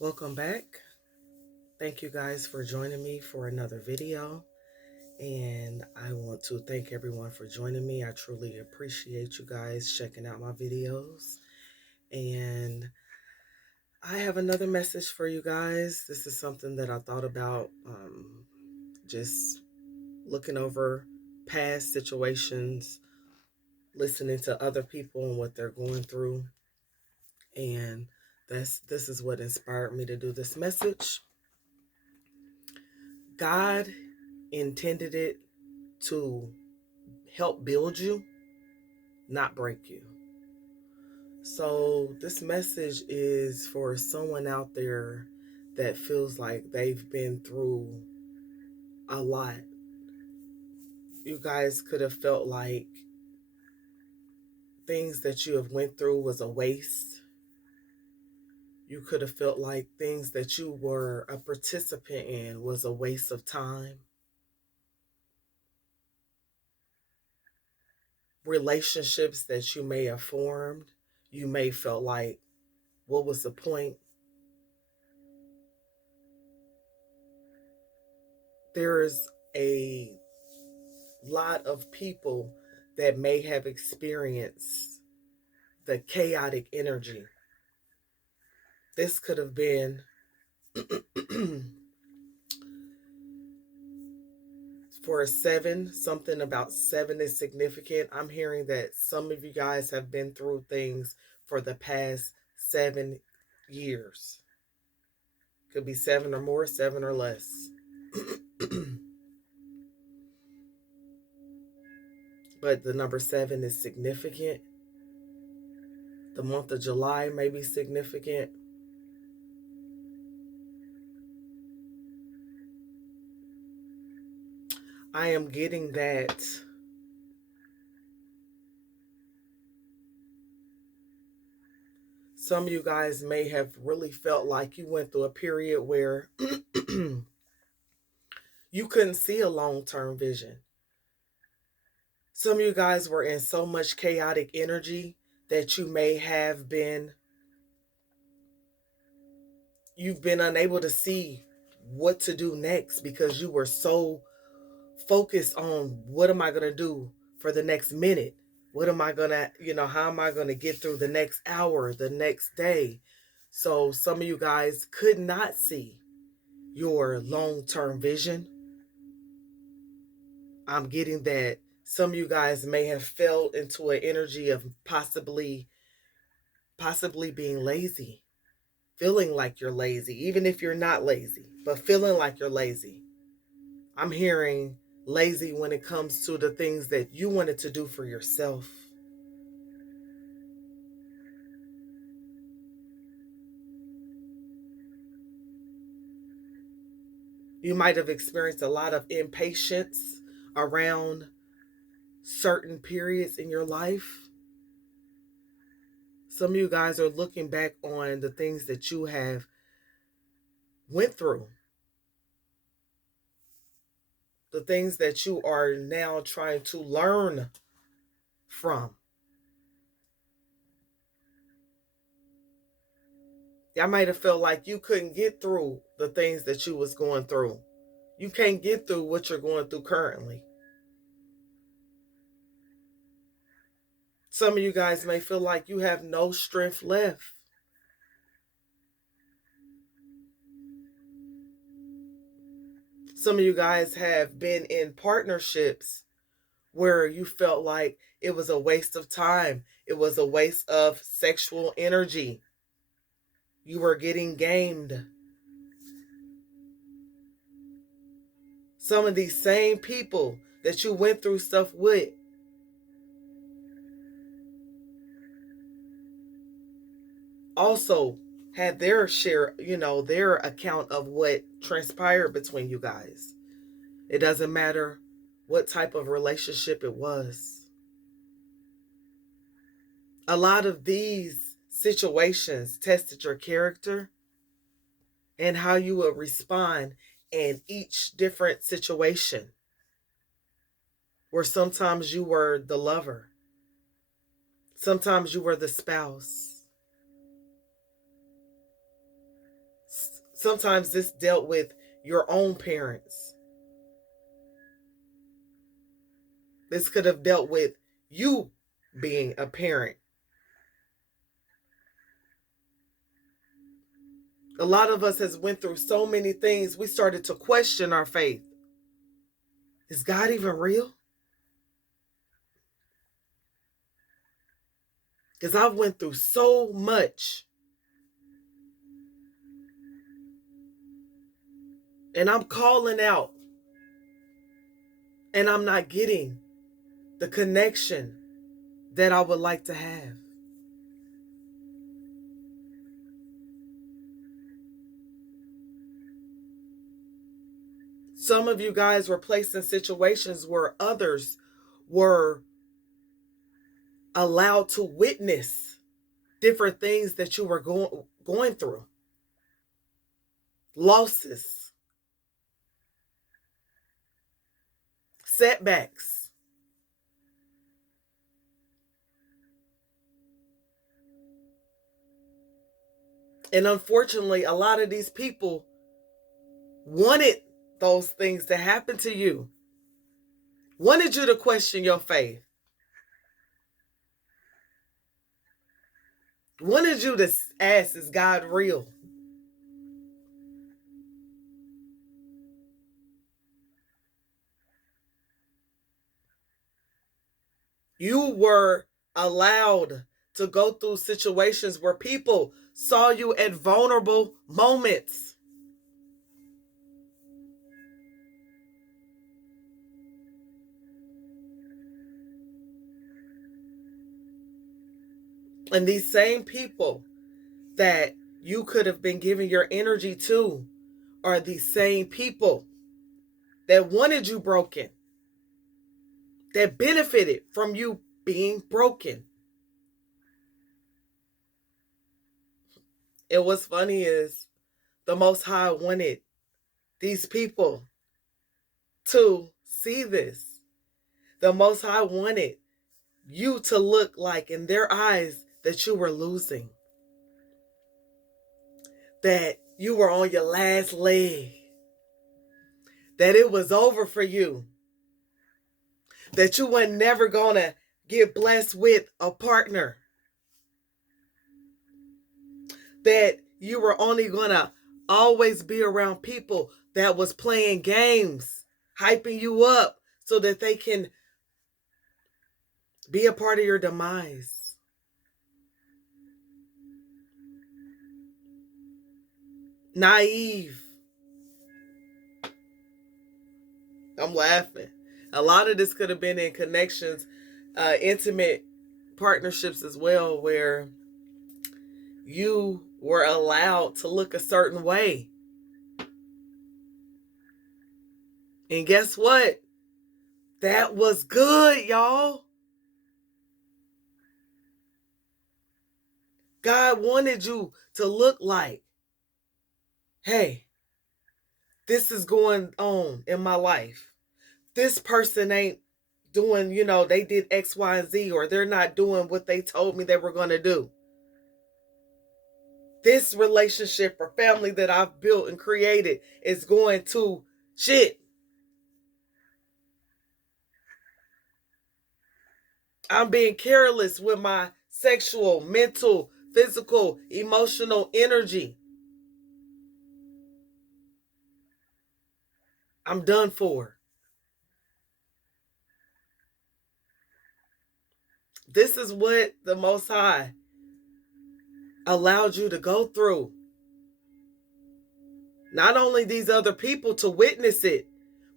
Welcome back. Thank you guys for joining me for another video. And I want to thank everyone for joining me. I truly appreciate you guys checking out my videos. And I have another message for you guys. This is something that I thought about just looking over past situations, listening to other people and what they're going through. And this is what inspired me to do this message. God intended it to help build you, not break you. So this message is for someone out there that feels like they've been through a lot. You guys could have felt like things that you have went through was a waste. You could have felt like things that you were a participant in was a waste of time. Relationships that you may have formed, you may felt like, what was the point? There's a lot of people that may have experienced the chaotic energy. This could have been for a 7, something about 7 is significant. I'm hearing that some of you guys have been through things for the past 7 years. Could be 7 or more, 7 or less. But the number 7 is significant. The month of July may be significant. I am getting that some of you guys may have really felt like you went through a period where you couldn't see a long-term vision. Some of you guys were in so much chaotic energy that you've been unable to see what to do next because you were so focused on what am I going to do for the next minute? What am I going to, how am I going to get through the next hour, the next day? So some of you guys could not see your long-term vision. I'm getting that some of you guys may have fell into an energy of possibly being lazy, feeling like you're lazy, even if you're not lazy, but feeling like you're lazy. I'm hearing lazy when it comes to the things that you wanted to do for yourself. You might have experienced a lot of impatience around certain periods in your life. Some of you guys are looking back on the things that you have went through, the things that you are now trying to learn from. Y'all might have felt like you couldn't get through the things that you was going through. You can't get through what you're going through currently. Some of you guys may feel like you have no strength left. Some of you guys have been in partnerships where you felt like it was a waste of time. It was a waste of sexual energy. You were getting gamed. Some of these same people that you went through stuff with also had their share, their account of what transpired between you guys. It doesn't matter what type of relationship it was. A lot of these situations tested your character and how you will respond in each different situation. Where sometimes you were the lover, sometimes you were the spouse, Sometimes this dealt with your own parents. This could have dealt with you being a parent. A lot of us has went through so many things. We started to question our faith. Is God even real? Because I've went through so much. And I'm calling out. And I'm not getting the connection that I would like to have. Some of you guys were placed in situations where others were allowed to witness different things that you were going through. Losses, setbacks. And unfortunately, a lot of these people wanted those things to happen to you, wanted you to question your faith, wanted you to ask, is God real? You were allowed to go through situations where people saw you at vulnerable moments. And these same people that you could have been giving your energy to are these same people that wanted you broken, that benefited from you being broken. And what's funny is the Most High wanted these people to see this. The Most High wanted you to look like in their eyes that you were losing, that you were on your last leg, that it was over for you, that you were never gonna get blessed with a partner, that you were only gonna always be around people that was playing games, hyping you up so that they can be a part of your demise. Naive. I'm laughing. A lot of this could have been in connections, intimate partnerships as well, where you were allowed to look a certain way. And guess what? That was good, y'all. God wanted you to look like, hey, this is going on in my life. This person ain't doing, they did X, Y, and Z, or they're not doing what they told me they were going to do. This relationship or family that I've built and created is going to shit. I'm being careless with my sexual, mental, physical, emotional energy. I'm done for. This is what the Most High allowed you to go through. Not only these other people to witness it,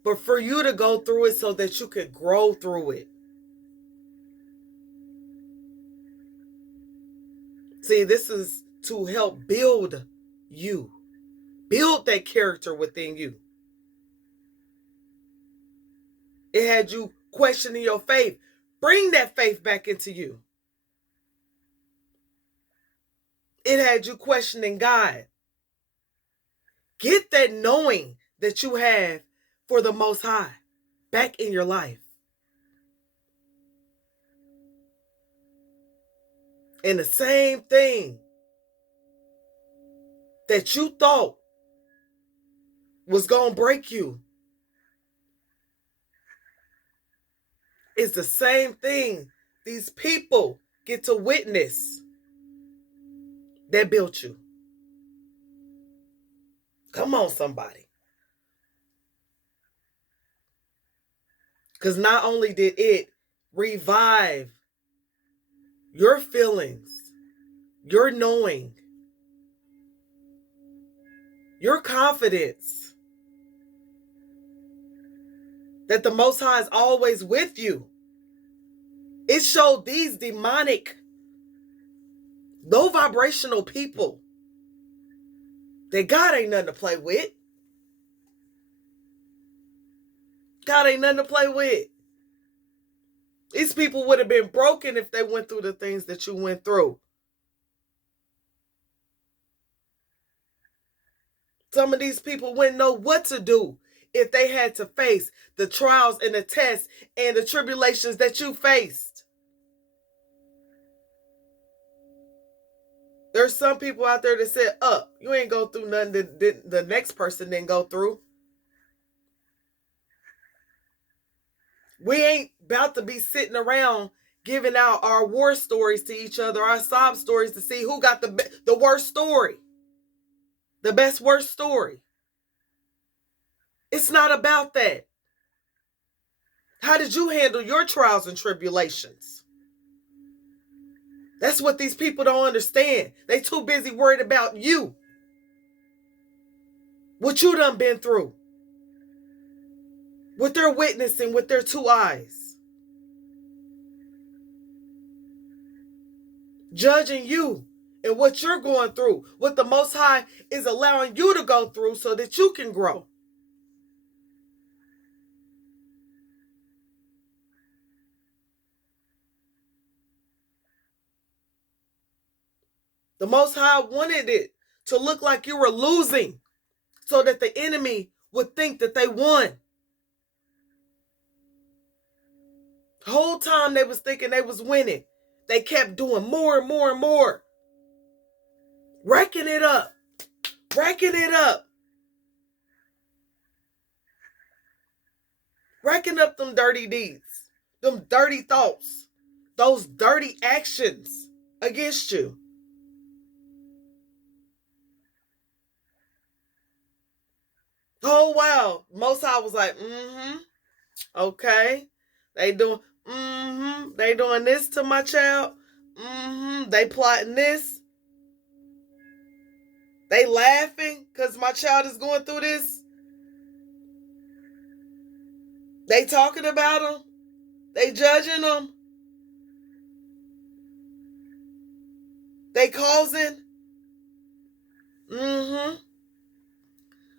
but for you to go through it so that you could grow through it. See, this is to help build you. Build that character within you. It had you questioning your faith. Bring that faith back into you. It had you questioning God. Get that knowing that you have for the Most High back in your life. And the same thing that you thought was going to break you. It's the same thing these people get to witness that built you. Come on, somebody. Because not only did it revive your feelings, your knowing, your confidence that the Most High is always with you. It showed these demonic, low vibrational people that God ain't nothing to play with. God ain't nothing to play with. These people would have been broken if they went through the things that you went through. Some of these people wouldn't know what to do if they had to face the trials and the tests and the tribulations that you faced. There's some people out there that said, you ain't go through nothing that the next person didn't go through. We ain't about to be sitting around giving out our war stories to each other, our sob stories to see who got the worst story, the best worst story. It's not about that. How did you handle your trials and tribulations? That's what these people don't understand. They too busy worried about you. What you done been through. What they're witnessing with their two eyes. Judging you and what you're going through. What the Most High is allowing you to go through so that you can grow. The Most High wanted it to look like you were losing so that the enemy would think that they won. The whole time they was thinking they was winning. They kept doing more and more and more. Racking it up. Racking it up. Racking up them dirty deeds. Them dirty thoughts. Those dirty actions against you. Oh, wow. Most High was like, okay. They doing this to my child. They plotting this. They laughing because my child is going through this. They talking about them. They judging them. They causing.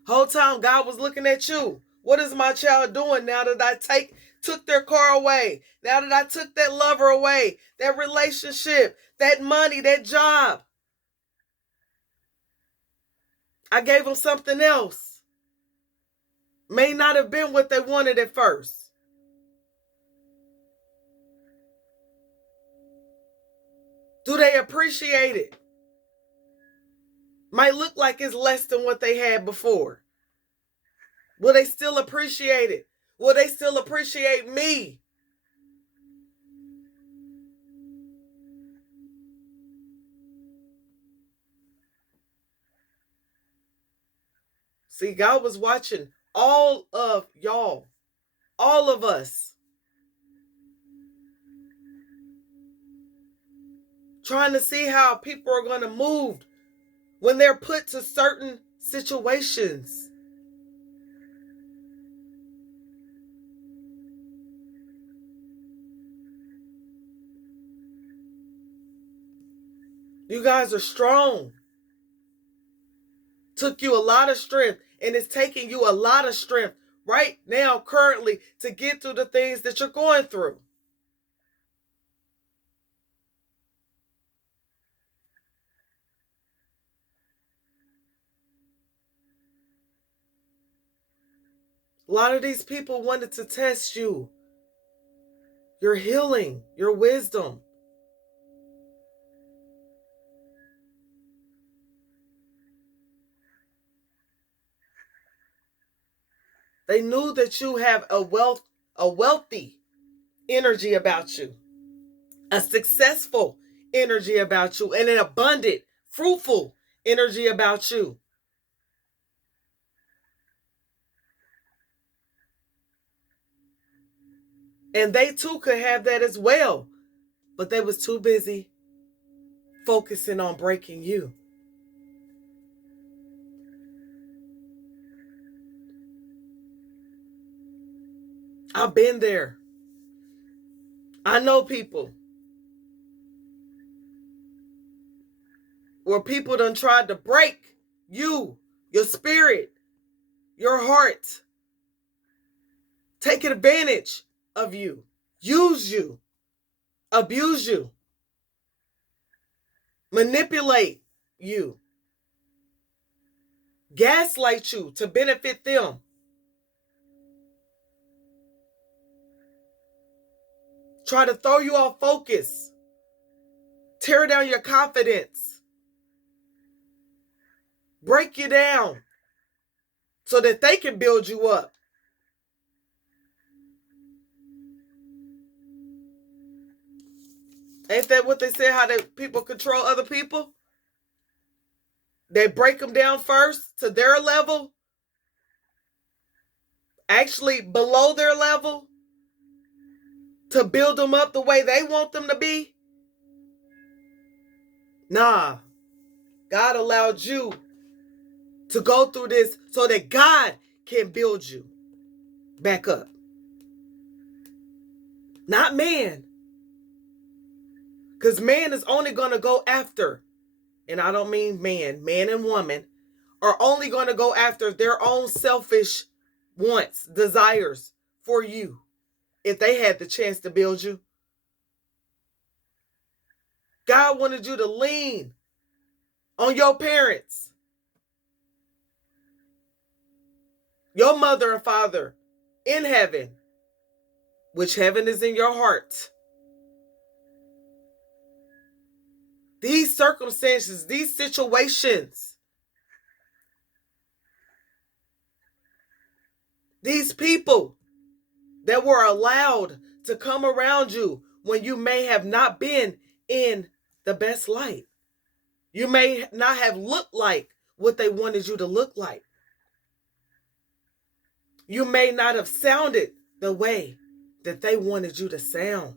Whole time God was looking at you. What is my child doing now that I took their car away? Now that I took that lover away, that relationship, that money, that job. I gave them something else. May not have been what they wanted at first. Do they appreciate it? Might look like it's less than what they had before. Will they still appreciate it? Will they still appreciate me? See, God was watching all of y'all, all of us, trying to see how people are going to move when they're put to certain situations. You guys are strong. Took you a lot of strength, and it's taking you a lot of strength right now, currently, to get through the things that you're going through. A lot of these people wanted to test you, your healing, your wisdom. They knew that you have a wealthy energy about you, a successful energy about you, and an abundant, fruitful energy about you. And they too could have that as well, but they was too busy focusing on breaking you. I've been there. I know people where people done tried to break you, your spirit, your heart, take advantage of you, use you, abuse you, manipulate you, gaslight you to benefit them. Try to throw you off focus, tear down your confidence, break you down so that they can build you up. Ain't that what they say, how people control other people? They break them down first to their level, actually below their level, to build them up the way they want them to be. Nah, God allowed you to go through this so that God can build you back up. Not man. Because man is only going to go after, and I don't mean man and woman, are only going to go after their own selfish wants, desires for you if they had the chance to build you. God wanted you to lean on your parents, your mother and father in heaven, which heaven is in your heart. These circumstances, these situations, these people that were allowed to come around you when you may have not been in the best light. You may not have looked like what they wanted you to look like. You may not have sounded the way that they wanted you to sound.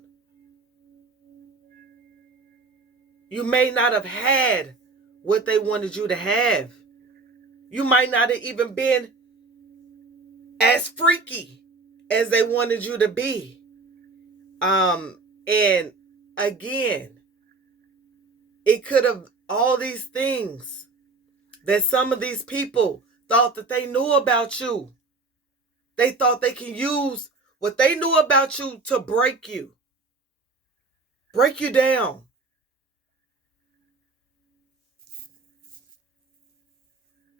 You may not have had what they wanted you to have. You might not have even been as freaky as they wanted you to be. And again, it could have all these things that some of these people thought that they knew about you. They thought they can use what they knew about you to break you down.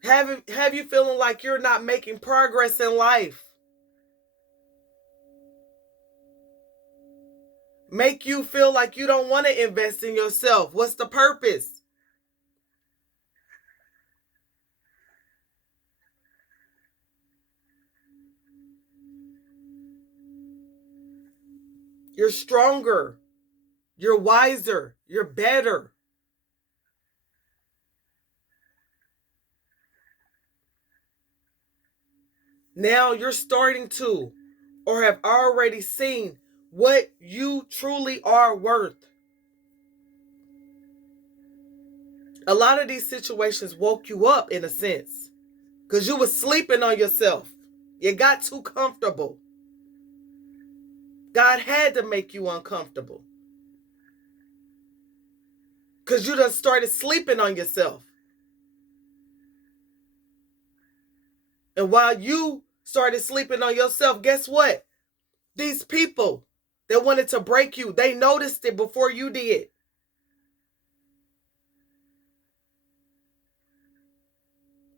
Have you feeling like you're not making progress in life. Make you feel like you don't want to invest in yourself. What's the purpose? You're stronger. You're wiser. You're better. Now you're starting to, or have already seen what you truly are worth. A lot of these situations woke you up in a sense because you were sleeping on yourself. You got too comfortable. God had to make you uncomfortable because you done started sleeping on yourself. And while you started sleeping on yourself, guess what? These people that wanted to break you, they noticed it before you did.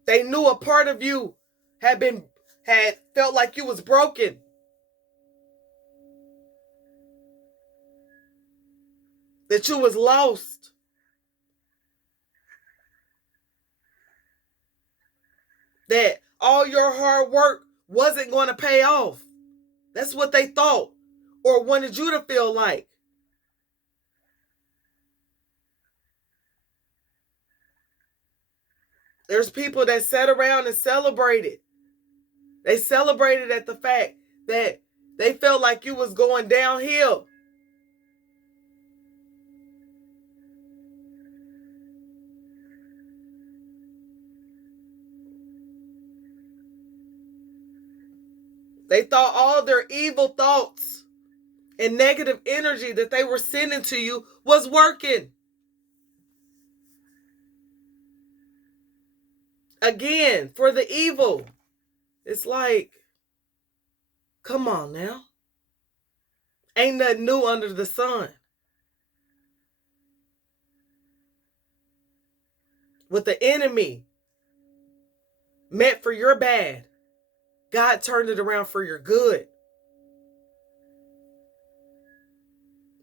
They knew a part of you had felt like you was broken. That you was lost. That all your hard work wasn't going to pay off. That's what they thought or wanted you to feel like. There's people that sat around and celebrated. They celebrated at the fact that they felt like you was going downhill. They thought all their evil thoughts and negative energy that they were sending to you was working. Again, for the evil. It's like, come on now. Ain't nothing new under the sun. What the enemy meant for your bad, God turned it around for your good.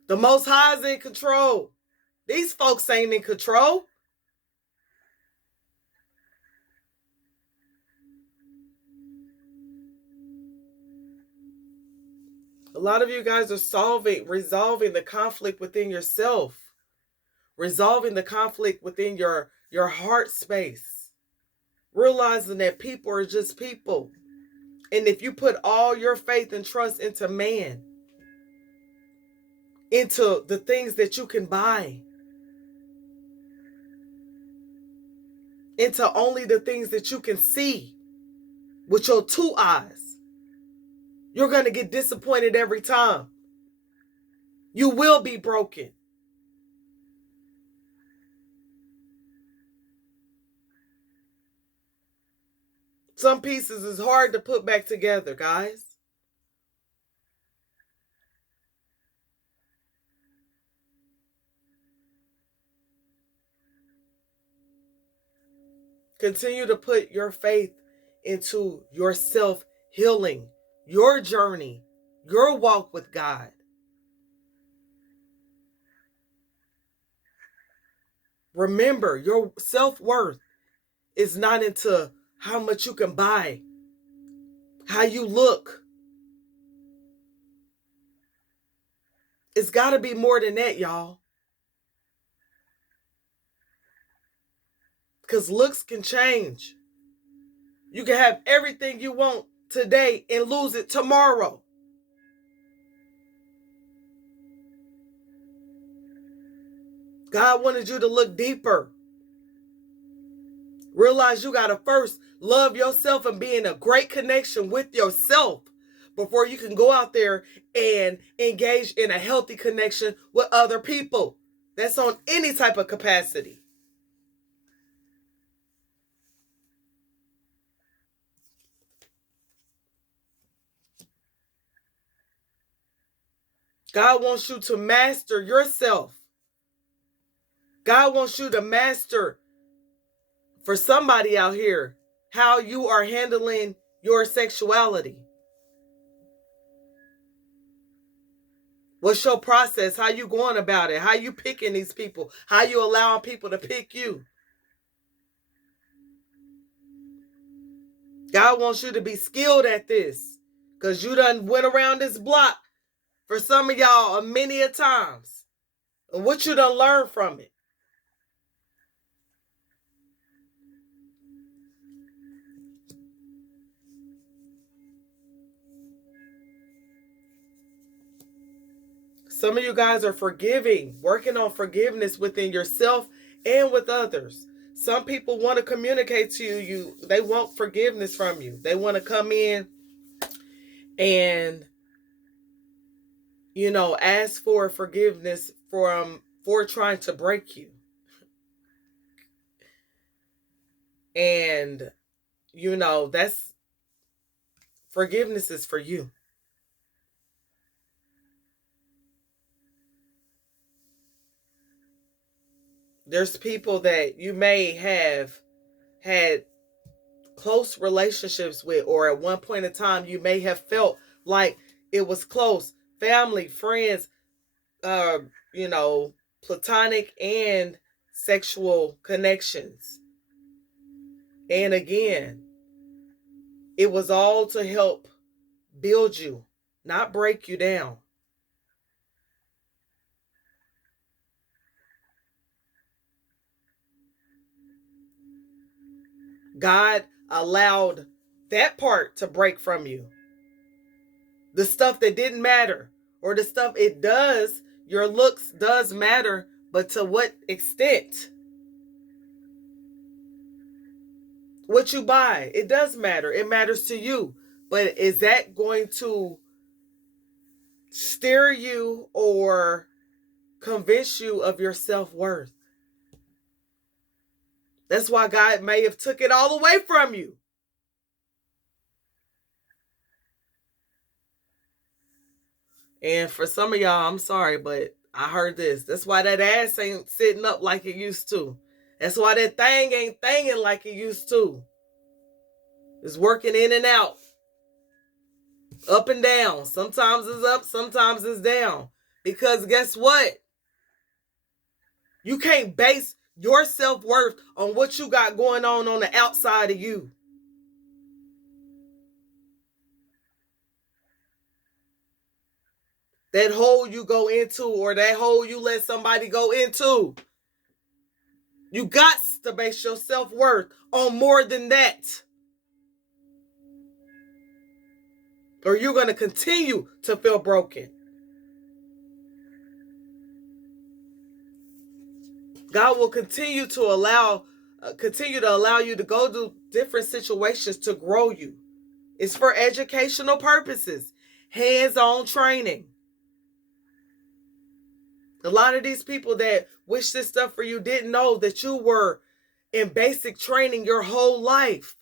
The Most High is in control. These folks ain't in control. A lot of you guys are resolving the conflict within yourself, resolving the conflict within your heart space, realizing that people are just people. And if you put all your faith and trust into man, into the things that you can buy, into only the things that you can see with your two eyes, you're going to get disappointed every time. You will be broken. Some pieces is hard to put back together, guys. Continue to put your faith into your self-healing, your journey, your walk with God. Remember, your self-worth is not into how much you can buy, how you look. It's got to be more than that, y'all. Because looks can change. You can have everything you want today and lose it tomorrow. God wanted you to look deeper. Realize you got to first love yourself and be in a great connection with yourself before you can go out there and engage in a healthy connection with other people. That's on any type of capacity. God wants you to master yourself. God wants you to master, for somebody out here, how you are handling your sexuality. What's your process? How you going about it? How you picking these people? How you allowing people to pick you? God wants you to be skilled at this, because you done went around this block for some of y'all many a times. And what you done learned from it. Some of you guys are forgiving, working on forgiveness within yourself and with others. Some people want to communicate to you. They want forgiveness from you. They want to come in and, ask for forgiveness for trying to break you. And, that's forgiveness is for you. There's people that you may have had close relationships with, or at one point in time you may have felt like it was close. Family, friends, platonic and sexual connections. And again, It was all to help build you, not break you down. God allowed that part to break from you. The stuff that didn't matter, or the stuff it does, your looks does matter, but to what extent? What you buy, it does matter. It matters to you. But is that going to steer you or convince you of your self-worth? That's why God may have took it all away from you. And for some of y'all, I'm sorry, but I heard this. That's why that ass ain't sitting up like it used to. That's why that thing ain't thinging like it used to. It's working in and out. Up and down. Sometimes it's up, sometimes it's down. Because guess what? You can't base your self-worth on what you got going on the outside of you. That hole you go into, or that hole you let somebody go into. You got to base your self-worth on more than that. Or you're going to continue to feel broken. God will continue to allow you to go to different situations to grow you. It's for educational purposes, hands-on training. A lot of these people that wish this stuff for you didn't know that you were in basic training your whole life.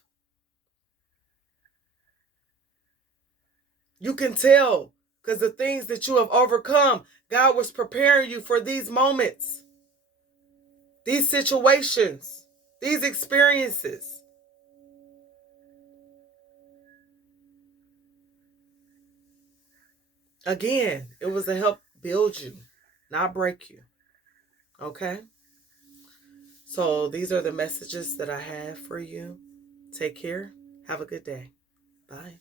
You can tell because the things that you have overcome, God was preparing you for these moments, these situations, these experiences. Again, it was to help build you, not break you. Okay? So these are the messages that I have for you. Take care. Have a good day. Bye.